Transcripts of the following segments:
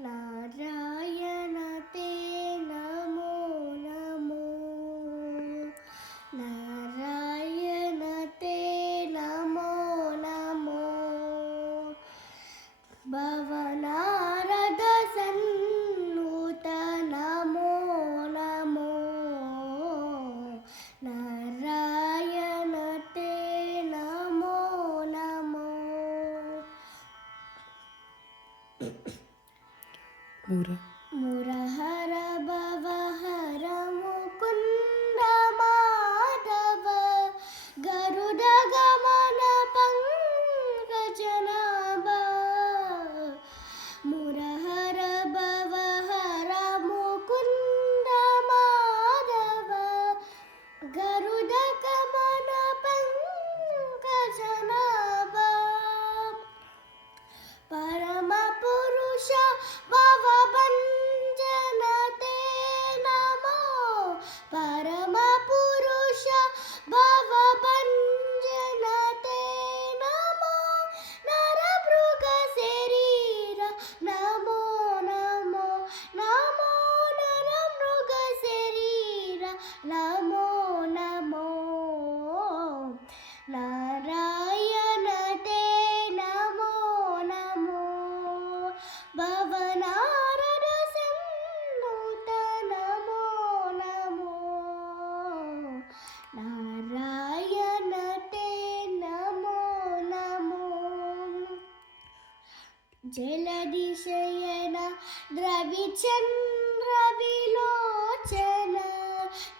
నారాయణ తే నమో నమో. నారాయణ తే నమో నమో. భవనారద సన్నూత నమో నమో. నారాయణ తే నమో నమో. Mura. Mura Murahara నమో నమో నారాయణ తే నమో నమో భవనారద సంభూత నమో నమో నారాయణ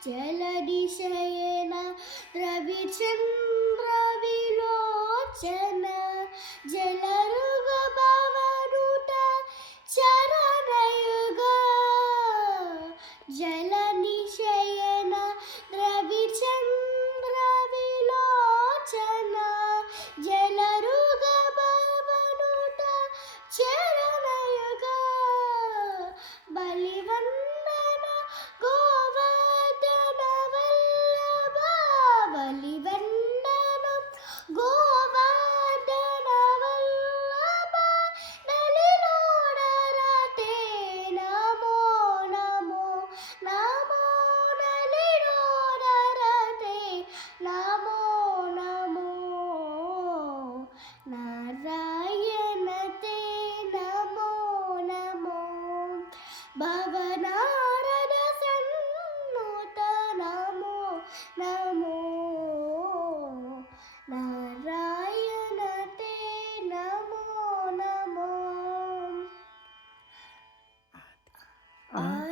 चलदिशयेन रविचन्द्रविलोचन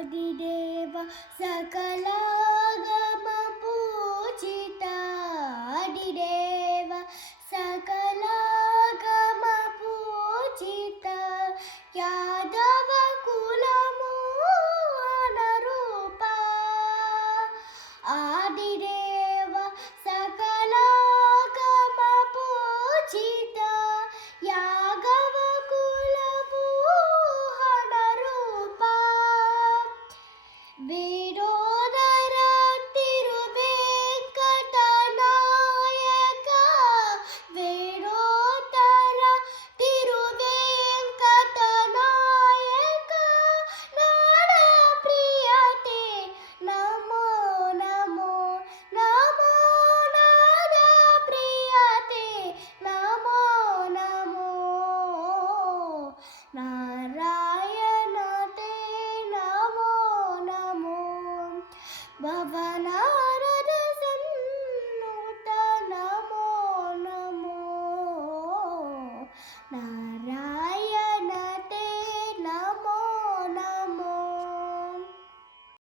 ಆದಿದೇವ ಸಕಲ Bye bye.